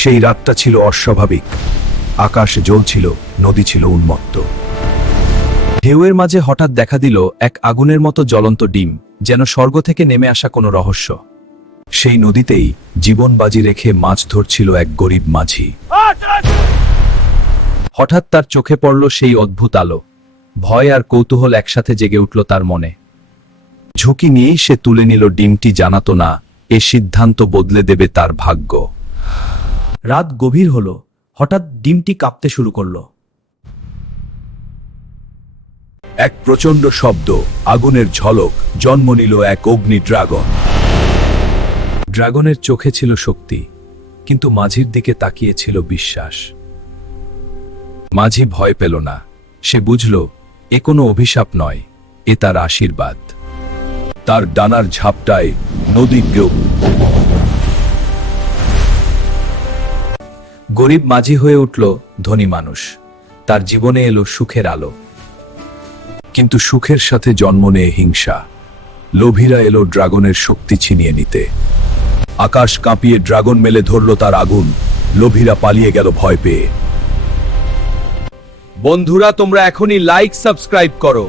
সেই রাতটা ছিল অস্বাভাবিক। আকাশ জ্বলছিল, নদী ছিল উন্মত্ত। ঢেউয়ের মাঝে হঠাৎ দেখা দিল এক আগুনের মতো জ্বলন্ত ডিম, যেন স্বর্গ থেকে নেমে আসা কোনো রহস্য। সেই নদীতেই জীবন বাজি রেখে মাছ ধরছিল এক গরিব মাঝি। হঠাৎ তার চোখে পড়ল সেই অদ্ভুত আলো। ভয় আর কৌতূহল একসাথে জেগে উঠল তার মনে। ঝুঁকি নিয়েই সে তুলে নিল ডিমটি, জানাতো না এ সিদ্ধান্ত বদলে দেবে তার ভাগ্য। রাত গভীর হলো, হঠাৎ ডিমটি কাঁপতে শুরু করলো। এক প্রচণ্ড শব্দ, আগুনের ঝলক, জন্ম নিল এক অগ্নি ড্রাগন। ড্রাগনের চোখে ছিল শক্তি, কিন্তু মাঝির দিকে তাকিয়ে ছিল বিশ্বাস। মাঝি ভয় পেল না, সে বুঝল এ কোনো অভিশাপ নয়, এ তার আশীর্বাদ। তার ডানার ঝাপটায় নদী গরিব মাঝি হয়ে উঠল ধনী মানুষ। তার জীবনে এলো সুখের আলো। কিন্তু সুখের সাথে জন্ম নেয় হিংসা। লোভীরা এলো ড্রাগনের শক্তি ছিনিয়ে নিতে। আকাশ কাঁপিয়ে ড্রাগন মেলে ধরল তার আগুন। লোভীরা পালিয়ে গেল ভয় পেয়ে। বন্ধুরা, তোমরা এখনই লাইক সাবস্ক্রাইব করো।